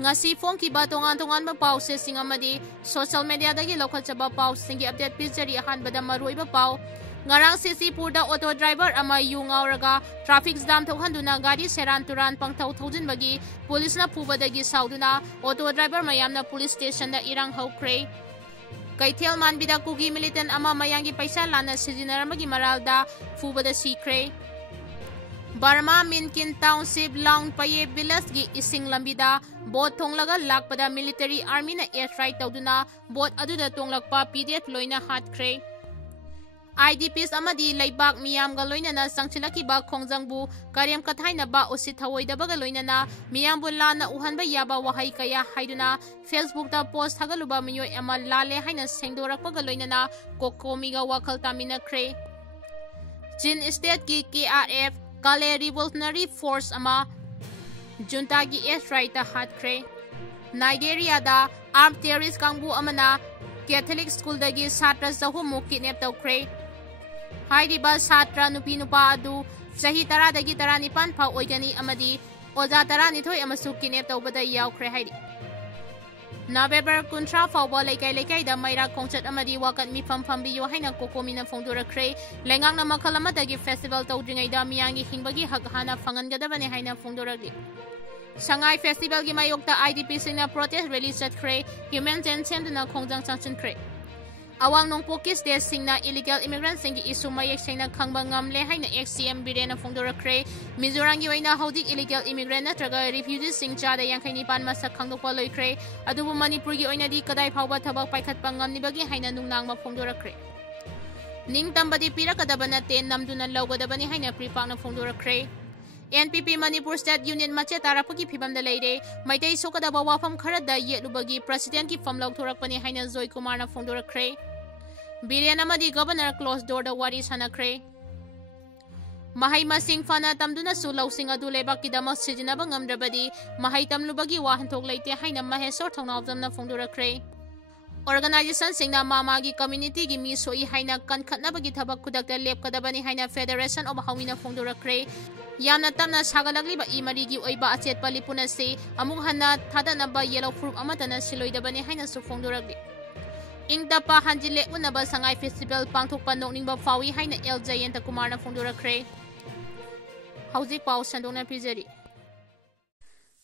ngasi fongkiba tongan-tongan pau se singamadi social media dagi lokhalchaba pau singi update pizari ahanbada maruiba pau ngarang Ccpur da auto driver ama yungauraga traffic jam thokhanduna gari seran turan pangthau thoujin bagi police na phubadagi sauduna auto driver mayamna police station da Erang Thokkhre Kaithel manbida Kuki militant ama mayangi paisa lana sijinaramagi maralda Fubda Sire Barma Minkin Township Long Paye Village gi ising lambida boat thonglaga lakpada military army na airstrike tawduna boat aduda tonglakpa PDF loina hatkhre IDPs amadi laibak miyam ga loinana sangchilaki ba khongjangbu karyam kathaina ba usit thawoida baga loinana miyam bulla na uhanba yaba wahai kaya haiduna Facebook da post hagaluba miyoi ama lale haina sengdorakpa ga loinana kokomiga wakhal tamina khre Chin state ki KRF Kale Revolutionary Force ama junta gi airstrike ta hatkhre Nigeria da armed terrorist kangbu amana Catholic school dagi satra sahumu kidnap tawkhre Hairiba satra nupi nupa adu sahi tara dagi tara nipan pau oigani amadi oja tara nithoi amasu kidnap tawbada yawkhre hairi November kuntra fawba lekai da maira kongchat amadi wakat mi fambiyo haina kokomina phongdorakre lengang na makhal amadagi festival tawdringai da miyangi hingbagi hak hana phangangadabani haina phongdorakli Shanghai Festival gi mayokta IDP singna protest rally chatkre human rights semduna khongjang changchinkre Awang nongpoki state singna illegal immigrant singi issue mayek singna khangba ngamle haina XCM birena phongdorakre Mizoram gi waina haudik illegal immigrant natraga refugees sing chada yangkhaini pan masak khangdokpa loikre adubu Manipur gi oina di kadai phawba thabak paikhatpa ngamnibagi haina nungnangma phongdorakre Ningtambadi pirakadabana ten namduna lawgadabani haina pripakna phongdorakre NPP Manipur State Union mache tarapagi phibam da leire maitai sokadaba wafam kharada yelubagi president ki famlok thorakpani haina Joy Kumar na phongdorakre Birena madi governor close door da wari sanakre Mahai masing fana tamduna su lausing adu lebak kidama sijinaba ngamdrabadi mahai tamlubagi wahanthok leite haina mahesor thongnawjam na phongdorakre Organization singna mamagi community gi mi soi haina kankhatnabagi thabak kudakta lepkadabani haina Federation of Hawina phongdorakre Yamna tamna sagalagliba imari gi oiba achetpa lipuna se amung hanna thadanaba yellow fruit amatana siloidabani haina su phongdorakli Ingtapa hanjile unaba Shanghai Festival pangthokpa nokningba fawi haina Jayanta Kumar na phongdorakre Hauzik pau sandona pizari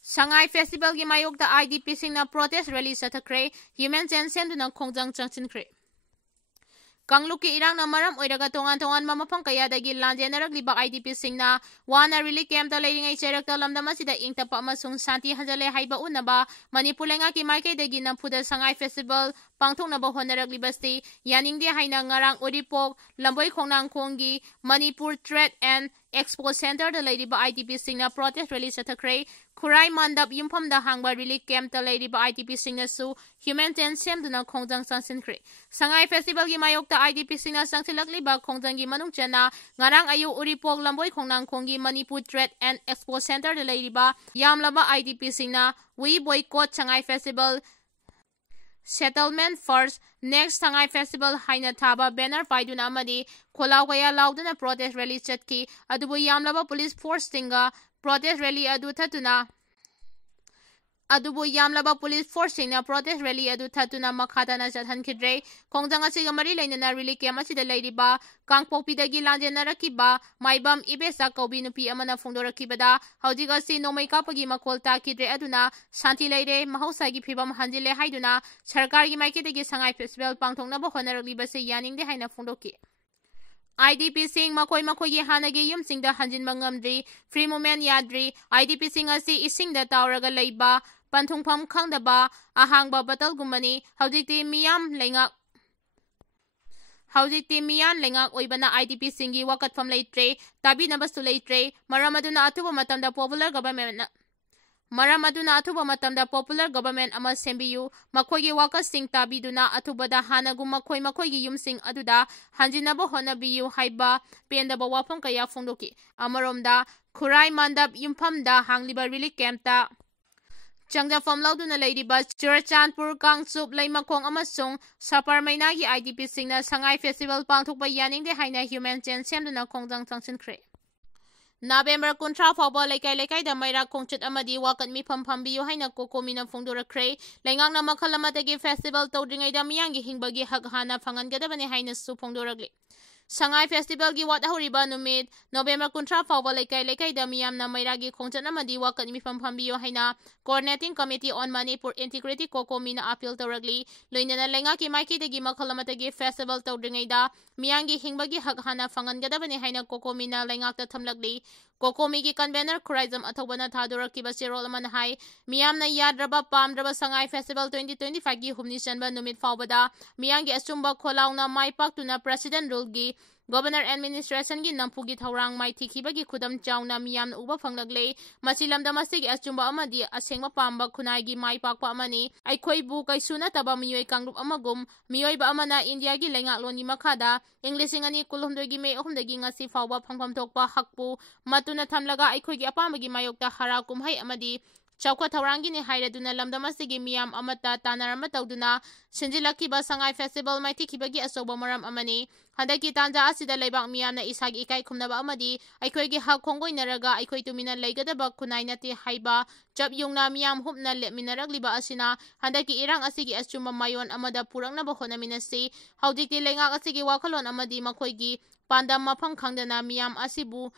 Shanghai Festival gi mayokta IDP singna protest rally chathakre human rights semduna khongjang changchinkre Kangluki Erang na maram oiraga tongan mamapang kaya dagi lanjenaragliba IDP singna wana really camp da leiringai cherakta lamdama sida ingtapa amasung santi hanjale haiba unaba Manipur lenga ki maikai dagi nampuda Shanghai Festival pangthoknaba honaragliba sti yaningde haina ngarang Uripok lamboi khongnang khonggi Manipur Trade and Expo Center da leiriba IDP singna protest rally chathakre Khurai mandap yumpham da hangba relief camp da leiriba IDP singna su human rights semduna khongjang changsinkre Shanghai Festival gi mayokta IDP singna sangthilakliba khongjang gi manungchana ngarang ayu Uripok lamboi khongnang khonggi Manipur Trade and Expo Center da leiriba yamlaba IDP singna we boycott Shanghai Festival Settlement First Next Shanghai Festival haina thaba banner paiduna amadi kholawaya lauduna protest rally chatki adubu yamlaba police force tinga protest rally adu thatuna adubu yamlaba police force singna protest rally adu thatuna makhadana chathankhidre khongjang asiga mari leinana rally camp asida leiriba kangpokpidagi lanjenarakiba maibam ibesa kaubi nupi amana phongdorakibada haujiga asi Nongmei kapagi makol takidre aduna shanti leire mahausagi phibam hanjile haiduna sarkar gi maikidagi Shanghai Festival pangthoknaba honarakliba se yaningde haina phongdoki IDP sing makoi gi hanagi yumsingda hanjinba ngamdri free movement yadri IDP sing asi isingda tawraga leiba panthungpham khangdaba ahangba batal gumani haujikti miyam lengak oibana IDP singi wakatfam leitre tabi nabastu leitre maramaduna atuba matamda popular government ama sembiyu makhoigi wakasing tabiduna atubada hanagum makhoigi yumsing aduda hanjinaba honabiyu haiba pendaba wafam kaya phongdoki amaromda Khurai mandap yumphamda hangliba relief camp ta Changjafam lauduna leiriba Churachandpur Kangchup Leimakhong amasung Sapar Mainagi IDP singna Shanghai Festival pangthokpa yaningde haina human rights semduna khongjang changchinkre November 30 fauba lekai da maira khongchut amadi wakat mifam phambiyu haina kokomina phongdorakre lengakna makhal amadagi festival tawdringai da miyangi hingbagi hak hana phangangadabani haina su phongdorakle Sangai Festival gi wat horiba numit November 30 fauba lekai da miyamna mairagi khongchat amadi wakat mifam phambiyu haina Coordinating Committee on Manipur Integrity kokomina appeal tawragli loinana lengaki maikidagi makhal amadagi festival tawdringai da miyangi hingbagi hak hana phangangadabani haina kokomina lengakta thamlagli Kokomi ki convener Khuraizam athobana thadoraki serol amana hai miyamna yadraba pamdraba Sangai Festival 2025 gi humni chanba numit faubada miyangi asumba kholauna maipaktuna president rule gi Governor Administration gi nampugi thaurang mai thikhibagi khudam chauna miyam uba phanglagle masilamda masigi achumba amadi asengma pamba khunai gi mai pakpa amani aikhoi bu kaisuna taba miyoi kangrup amagum miyoi ba amana India gi lengak loni makhada Englishing ani kulhumdoi gi me ahumdagi ngasi fauba phangpham thokpa hakpu matuna thamlaga aikhoi gi apambagi mayokta hara kumhai amadi Chawka Thauranggi ni hairaduna lamdamasigi miyam amata tanarama tawduna sinjilakiba Sangai Festival mai thikhibagi asoba maram amani handaki tanja asida leibak miyamna isagi ikai khumnaba amadi aikoigi hak khonggoinaraga aikoi tumina leigadaba kunainati haiba jab yungna miyam hupna lepminaragliba asina handaki irang asigi achumba mayon amada purangnaba honaminasi haudikti lengak asigi wakhalon amadi makhoigi pandam mafam khangdana miyam asibu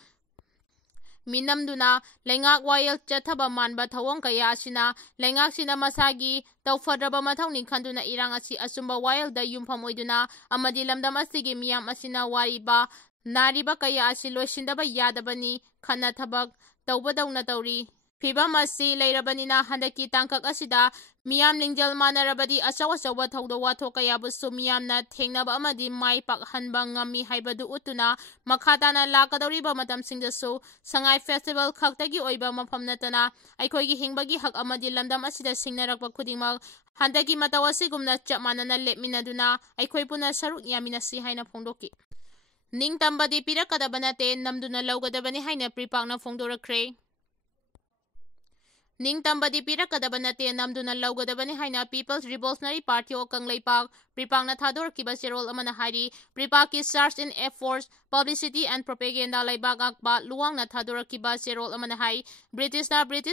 Minamduna lengak wayel chathaba manba thawong kaya asina lengak sina masagi tawfadraba mathawni khanduna irang asi asumba wayel da yumpham oiduna amadi lamdam asigi miyam asina wariba nariba kaya asi loisindaba yadabani khana thabak tawbadawna tawri Fibam asi leirabanina handaki tangkak asida miyam lingjal manarabadi achawa thawda watho kaya busu miyamna thengnaba amadi mai pakhanba ngami haibadu utuna makhatana lakadawriba matamsingdasu Sangai Festival khaktagi oiba mafam natana aikhoigi hingbagi hak amadi lamdam asida singnarakpa khudingmak handaki matawasigumna chapmanana lepminaduna aikhoi puna saruk yaminasi haina phongdoki ningtambadi pirakadaba nate namduna lawgadabani haina pripakna phongdorakre Ningtambadi pirakadaba nate namduna lawgadabani haina People's Revolutionary Party o Kangla Pripakna thadorkiba serol amana hari Pripaki Search in Efforts Publicity and Propaganda laibak akba luwangna thadorkiba serol amana hai British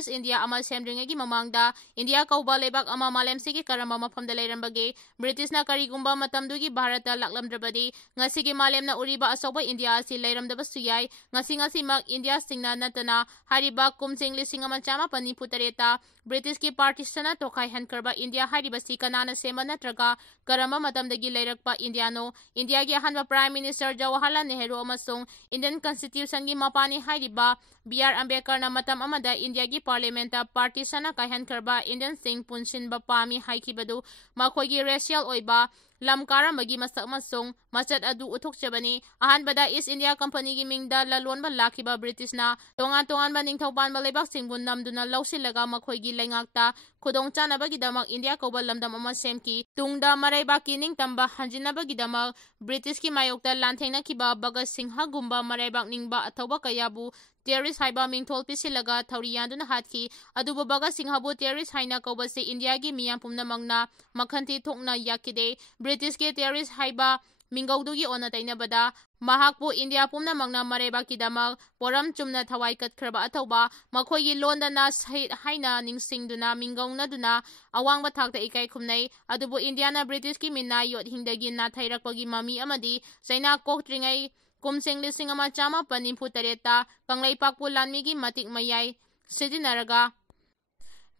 India ama semdringagi mamangda India kauba laibak ama malemsigi karamba mafamda leirambage British na karigumba matamdugi Bharata laklamdrabadi ngasigi malemna uriba asoba India asi leiramdaba suyai ngasi mak India singna natana hariba kumsing lising amachama paniputareta British ki partisana tokai hankarba India haribasi kanana sema natraga karamba matamdagi leirakpa Indiano India gi ahanba Prime Minister Jawaharlal Nehru amasung Indian Constitution gi mapani hariba B.R. Ambedkar na matam amada India gi parliamenta partisana kaihankarba Indian sing punshinba pami haikibadu makhoigi racial oiba lamkarambagi masak masung machat adu uthokchabani ahanbada East India Company gi mingda lalonba lakiba British na tongan ba ningthaupanba leibak singbun namduna lawsilaga makhoigi lengakta khudong chanabagi damak India kauba lamdam ama semki tungda maraibaki ningtamba hanjinabagi damak British ki mayokta lanthengna kiba Bhagat Singha gumba maraibak ningba athoba kayabu terrorist haiba mingthol pisilaga thauriyanduna hatki adubu Bhagat Singhabu terrorist haina kaubase India gi miyam pumnamangna makhanti thokna yakide British ke terrorist haiba mingaudugi ona tainabada mahakpu India pumnamangna maraibaki damak poram chumna thawai katkraba athoba makhoigi londana sahid haina ningsingduna mingaunaduna awangba thakta ikai khumnai adubu Indiana British ki minna yot hingdagi na thairakpagi mami amadi China koktringai kumsing lising ama chama panimpu tareta kanglai pakpu lanmigi matik mayai sidinaraga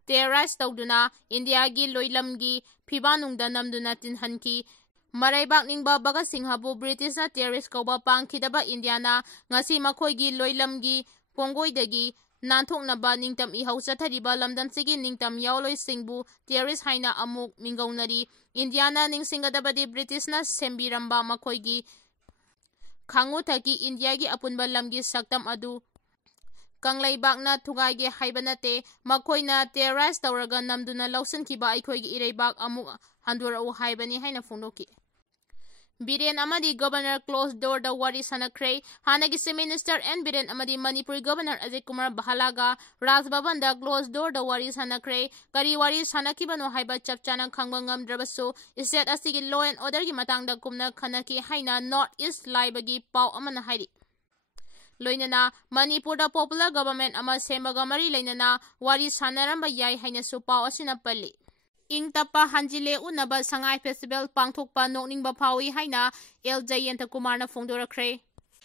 terrorist tawduna India gi loilamgi phibanungda namduna tinhanki Maraibak ningba Bhagat Singhabu British na terrorist kauba pangkhidaba Indiana ngasi makhoigi loilamgi ponggoidagi nanthoknaba ningtam ihau chathariba lamdamsigi ningtam yauloi singbu terrorist haina amuk mingaunari Indiana ningsingadabadi British na sembiramba makhoigi Khanguthaki India gi apunba lamgi saktam adu Kanglaibakna thugaigi haibanate makhoina terrorist tawraga namduna lawsankiba aikhoigi ireibak amuk handurau haibani haina phongdoki Biren amadi Governor closed door the wari sanakre hanagi se Minister and Biren amadi Manipur Governor Ajay Kumar Bahalaga Raj Bhavan da closed door the wari sanakre kari wari sanakibano haiba chapchana khangba ngamdrabasu state asigi law and order gi matangda kumna khanaki haina North East laibagi pau amana hairi loinana Manipur popular government ama sembaga mari leinana wari sanaramba yai haina su pau asina pali ing tapa hanjile unaba sangai festival pangthokpa nokningba phawi haina L Thokkhre na phongdorakre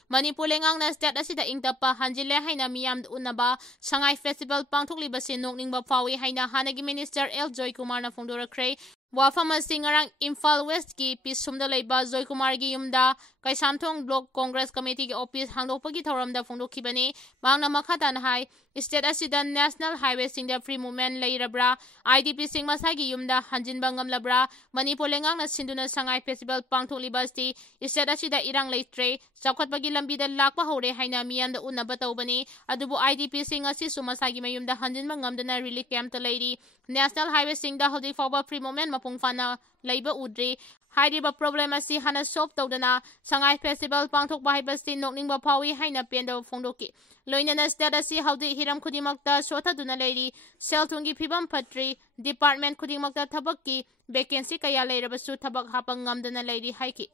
Manipur lengangna state asida ing tapa hanjile haina miyam unaba sangai festival pangthoklibase nokningba phawi haina hanagi minister L Thokkhre na phongdorakre Wafam Singarang Imphal West ki Pisumda Leiba Thokkhre gi yumda Kaisamthong Block Congress Committee ki office hangdokpagi thoramda phongdokhibani mangna makhatan hai state asida national highway singda free movement leirabra IDP sing masagi yumda hanjinba ngamlabra Manipur lengangna sinduna sangai festival pangthokliba sti state asida irang leitre chawkhatpagi lambida lakpa hore haina miyamda unaba tawbani adubu IDP sing asi sumasagi mayumda hanjinba ngamdana relief camp ta leiri national highway singda hodi fawba free movement mapung fana leiba udri hairiba problem asi hana solve tawdana sangai festival pangthokba haibasti nokningba phawi haina penda phongdoki loinana state asi hodi hiram khudimakta sothaduna leiri selthungi phibam phatri department khudimakta thabakki vacancy kaya leirabasu thabak hapang ngamdana leiri haiki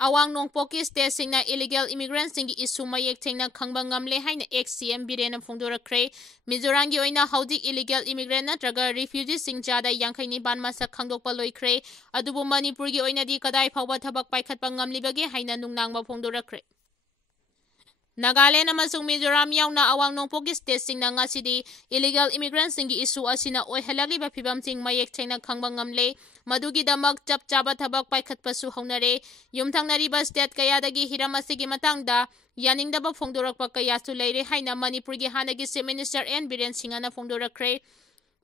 Awang Nongpoki state singna illegal immigrants singi issue mayek thengna khangba ngamle haina ex-CM Birena phongdorakre Mizorangi oina haudik illegal immigrant natraga refugees sing jada yangkhaini ban masa khangdokpa loikre adubu Manipurgi oinadi kadai phawba thabak paikhatpa ngamlibage haina nungnangba phongdorakre Nagaland amasung Mizoram yauna awang Nongpoki state singna ngasidi illegal immigrants singi issue asina oihalagliba phibam sing mayek thengna khangba ngamle Madugi damak chap chaba thabak paikhatpasu haunare yumthangnariba state kayadagi hiram asigi matangda yaningdaba phongdorakpa kayasu leire haina Manipurgi hanagi chief minister N Biren Singhana phongdorakre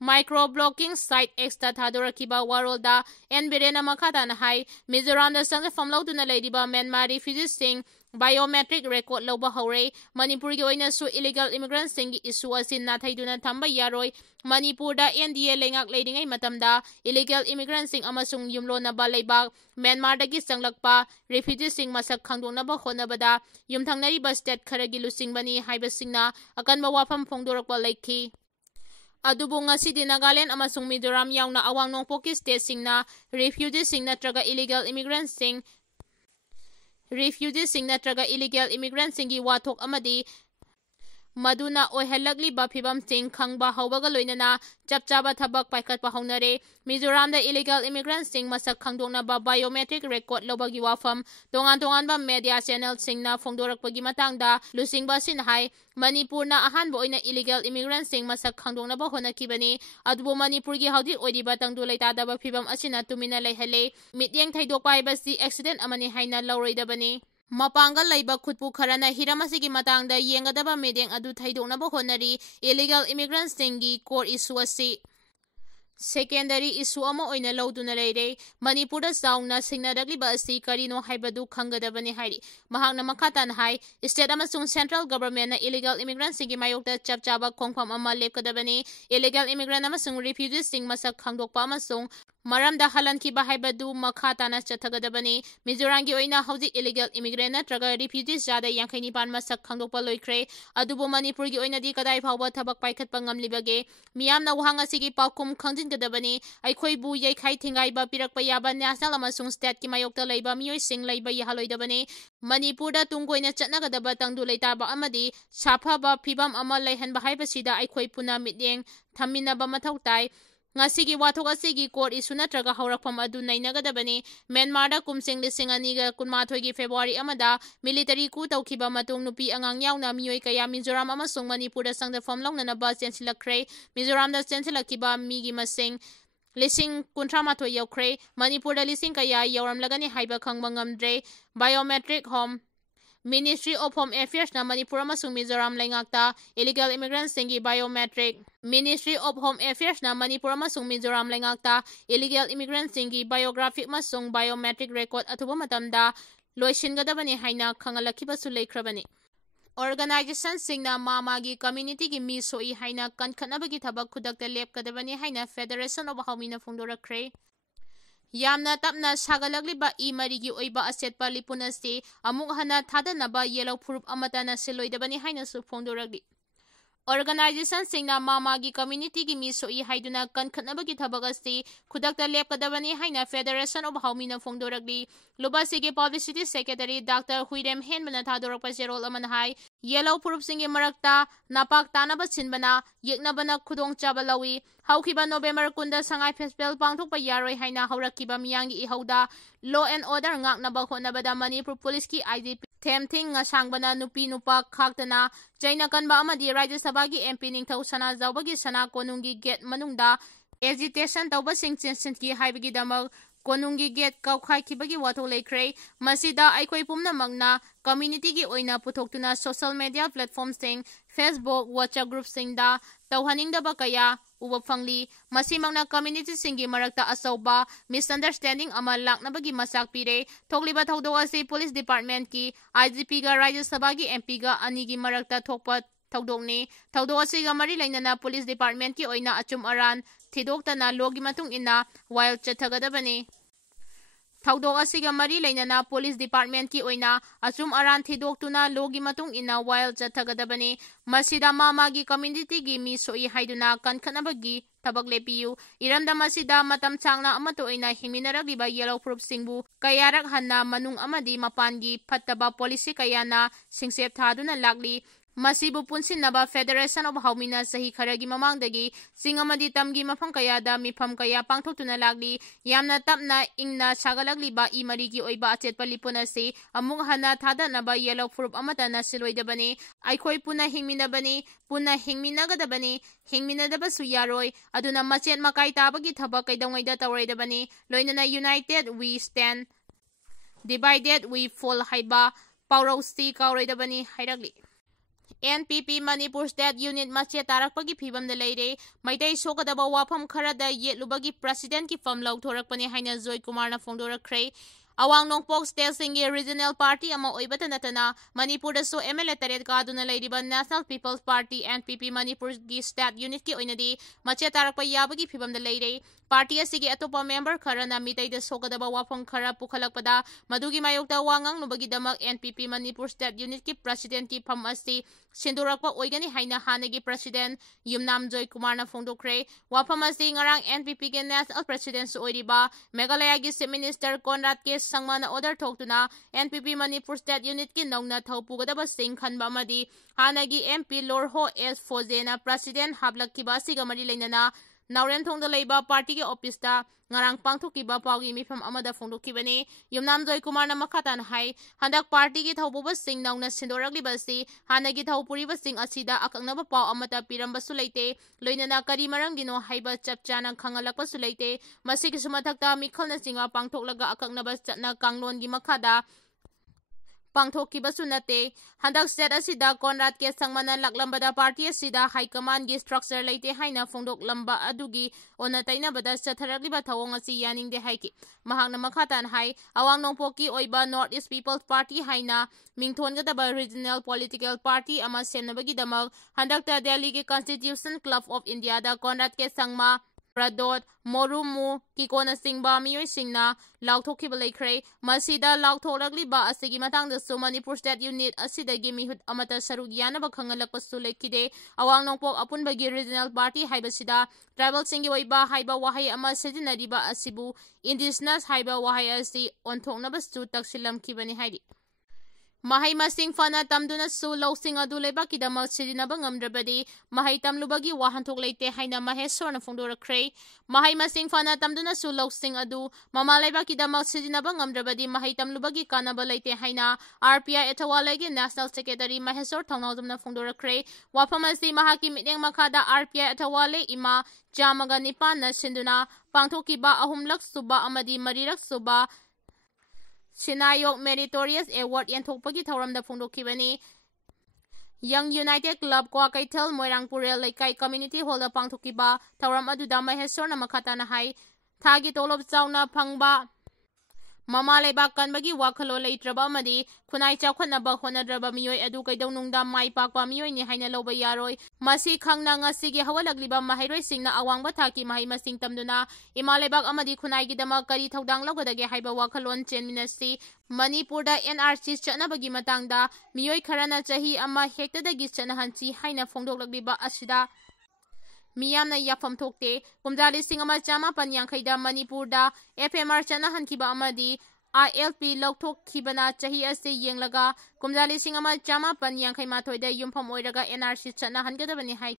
micro blocking site extra thadораkiba warolda N Biren makhadana hai Mizoramda sangse famlauduna leiriba Myanmar refugees sing biometric record loba hore Manipurgi oina su illegal immigrants singi issue asin nathaiduna thamba yaroi Manipur da NDA lengak leidingai matamda illegal immigrants sing amasung yumlonaba leibak Myanmar dagi sanglakpa refugees sing masak khangdonaba honabada yumthangnariba state kharagi lusingbani haibasingna akanba wafam phongdorakpa leikhi adubu ngasidi Nagaland amasung Mizoram yauna awang Nongpoki state singna refugees sing natraga illegal immigrants sing natraga illegal immigrants singi wathok amadi maduna oihalagliba phibam sing khangba hawbaga loinana chapchaba thabak paikhatpa haunare Mizoramda illegal immigrants sing masak khangdoknaba biometric record lobagi wafam tongan ba media channel singna phongdorakpagi matangda lusingba sin hai Manipurna ahanba oina illegal immigrants sing masak khangdoknaba honakibani adubu Manipurgi haudi oidiba tangdu leitadaba phibam asina tumina leihale mityeng thaidokpa haibasi accident amani haina lauroidabani Mapangal laiba khutpu kharana hiramasigi matangda yengadaba medeng adu thaidoknaba honari illegal immigrants singi core issue asi secondary issue ama oina lauduna leire Manipurda saungna singnadagliba asi karino haibadu khangadabani hairi mahangna makhatan hai state amasung central government na illegal immigrants singi mayokta chapchaba khongpham ama lepkadabani illegal immigrant amasung refugees sing masak khangdokpa amasung maramda halankiba haibadu makhatana chathagadabani Mizorangi oina haudik illegal immigrant natraga refugees jada yangkhaini ban masak khangdokpa loikre adubu Manipurgi oinadi kadai phawba thabak paikhatpa ngamlibage miyamna wahang asigi paukum khangjingadabani aikhoibu yaikhai thingaiba pirakpa yaba national amasung state ki mayokta leiba miyoi sing leiba yahaloidabani Manipurda tungkoina chatnagadaba tangdu leitaba amadi saphaba phibam ama leihanba haibasida aikhoi puna mityeng thaminaba mathautai Ngasigi wathok asigi court issue natraga haurakpham adu nainagadabani Myanmarda kumsing lising aniga kunmathoigi February amada military coup tawkhiba matung nupi angang yauna miyoi kaya Mizoram amasung Manipurda sangdafam launanaba chensilakre Mizoramda chensilakiba migi masing lising kuntramathoi yaukre Manipurda lising kaya yauramlagani haiba khangba ngamdre biometric home Ministry of Home Affairs na Manipur amasung Mizoram lengakta illegal immigrants singi biometric Ministry of Home Affairs na Manipur amasung Mizoram lengakta illegal immigrants singi biographic masung biometric record atuba matamda loisingadabani haina khangalakibasu leikrabani Organization singna mamagi community gi mi soi haina kankhanabagi thabak khudakta lepkadabani haina Federation of Haumina phongdorakre Yamna tapna sagalagliba marigi oiba asetpa lipunasi amuk hana thadanaba yellow furup amatana siloidabani haina su phongdoragi Organization singna mamagi community gi mi soi haiduna kankhatnabagi thabak asi khudakta lepkadabani haina Federation of Haumina Fongdoragli Lubasigi Publicity Secretary Dr. Huirem Henbana Thadorakpa Jerol Aman hai Yellow Purup Singi Marakta Napak Tanaba Sinbana Yeknabana Kudong Chabalawi Haukiba November Kunda Sangai Festival Pangthokpa Yaroi haina Haurakiba Miyangi Ihauda Law and Order Ngaknaba Hotnabada Manipur Police ki IDP Temthing Ngasangbana Nupi Nupa Khaktana Jaina Kanba Amadi Rajya Sabagi MP Ningthau Sana Zawbagi Sana Konungi Gate Manungda Agitation Tauba Sing Chinsinki Haibagi Damak Konungi Gate Kaukhakibagi Wato Lekre Masida Aikoi Pumna Magna Community Gi Oina Putoktuna Social Media Platforms Sing Facebook WhatsApp Group Sing Da Tauhaning Da Bakaya Uba Fangli Masimangna Community Singi Marakta Asauba Misunderstanding Ama Laknabagi Masak Pire Tokliba Thaudo Asi Police Department Ki IGP Ga Rajya Sabagi MP Ga Anigi Marakta Thokpa Thaudokni Thaudo Asiga Mari Lainana Police Department Ki Oina Achum Aran Thidoktana Logi Matung Ina Wild Chathagadabani Thaudo Asiga Mari Lainana Police Department Ki Oina Achum Aran Thidoktuna Logi Matung Ina Wild Chathagadabani Masida Mamagi Community Gi Mi Soi Haiduna Kankhanabagi Tabak Lepiyu Iramda Masida Matam Changna Amato Oina Himinaragiba Yellow Proof Singbu Kayarak Hanna Manung Amadi Mapangi Pataba Policy Kayana Singsep Thaduna Lagli Masibu Punsinaba Federation of Haumina Sahi Kharagi Mamangdagi Singamadi Tamgi Mafam Kayada Mifam Kaya Pangthokuna Lagli Yamna Tapna Ingna Sagalagliba Imarigi Oiba Achet Palipunasi Amung Hana Thadanaba Yellow Proof Amata Nasiloidabani Aikoi Puna Hingminabani Puna Hingminagadabani Hingminadabasu Yaroi Aduna Machet Makai Tabagi Thaba Kaidongaida Tawraidabani Loinana United We Stand Divided We Fall Haiba Paurosti Kauraidabani Hairagli NPP Manipur State Unit Mache Tarakpagi Pibam de Leire, Maitei Sokadaba Wapam Karada Yetlubagi President ki Fam Lauthorakpani Haina Joy Kumarna Fongdorakre, Awang Nongpok State Singi Regional Party Ama Oibata Natana, Manipur da so ML Taret Kaduna Lairiba National People's Party NPP Manipur gi State Unit ki Oinadi, Mache Tarakpa Yabagi Pibam de Leire, Party asigi atopa member Karana Mitay da Sokadaba Wapam Kara Pukhalakpada, Madugi Mayokta Wangang Nubagi Damak NPP Manipur State Unit ki President ki Pam Asti, Sindurakpa Oigani Haina Hanagi President Yumnam Joy Kumarna Fongdokre Wapamasi Ngarang NPP ke National President Oiriba Meghalaya gi Chief Minister Conrad K Sangmana Order Thoktuna NPP Manipur State Unit ki Nongna Thaupugadaba Singh Khanba Amadi Hanagi MP Lorho S Fozena President Hablakiba Sigamari Lainana Naurem Thongda Leiba Party ke office ta ngarang pangthokiba pawgi mifam amada fongdokibani Yumnam Joy Kumarna makhatan hai handak party ki thaububa sing nauna sindoragliba si hanagi thaupuriba sing asida akaknaba paw amata piramba su leite loinana kari marangdino haiba chapchana khangalakpa su leite masigi sumathakta mikhalna singa pangthoklaga akaknaba chatna kanglon gi makhada Pangthokiba sunate handak set asida Conrad ke sangmana laklambada party asida high command gi structure leite haina fongdok lamba adugi onataina bada chatharagliba thawong asi yaningde haiki mahakna makhatan hai awang nongpoki oiba North East People's Party haina mingthongadaba regional political party ama semnabagi damak handakta Delhi ke Constitution Club of India da Conrad ke sangma Pradot Morumu Kikona Singba Miyoi Singna Lauthokiba Lekre Masida Lauthoragliba Asigi Matangda Su Manipur State Unit Asidagi Mihut Amata Saruk Yanaba Khangalakpa Su Lekide Awang Nongpok Apunbagi Regional Party Haibasida Tribal Singi Waiba Haiba Wahai Ama Sidinariba Asibu Indigenous Haiba Wahai Asi Onthoknaba Su Taksilam Kibani Haidi Mahai masing fana tamduna su lawsing adu lebakidamak sirinaba ngamdrabadi mahai tamlubagi wahanthok leite haina Maheshwarna Fongdorakre mahai masing fana tamduna su lawsing adu mama lebakidamak sirinaba ngamdrabadi mahai tamlubagi kanaba leite haina RPI Etawalagi National Secretary Maheshwar Thongnawdumna Fongdorakre wapamasi mahaki miteng makhada RPI Etawale ima jamaga nipana sinduna pangthokiba ahumlak suba amadi marirak suba Sinayok Meritorious Award Yanthokpagi Thauramda Fongdokibani Young United Club Kwa Kaithal Moirangpurel Laikai Community Hall da Pangthokiba Thauram aduda Maheshwarna makhata na hai thagi tolop chauna phangba Mama leibak kanbagi wakhalo leitraba amadi khunai chawkhatnaba honadraba miyoi adu kaidonungda mai pakpa miyoi ni haina loba yaroi masi khangna ngasigi hawalagliba mahairoi singna awangba thaki mahai masing tamduna ima leibak amadi khunai gidama kari thodang logadage haiba wakhalon chenminasi Manipurda NRC chatnabagi matangda miyoi kharana chahi ama hektadagi chanahanchi haina phongdoklagliba asida Miyamna yafam thokte kumjali singama chama panyankhaida Manipurda FMR chanahankiba amadi ILP lawthokkibana chahi ase yenglaga kumjali singama chama panyankhai mathoida yumpham oiraga NRC chanahangadabani hai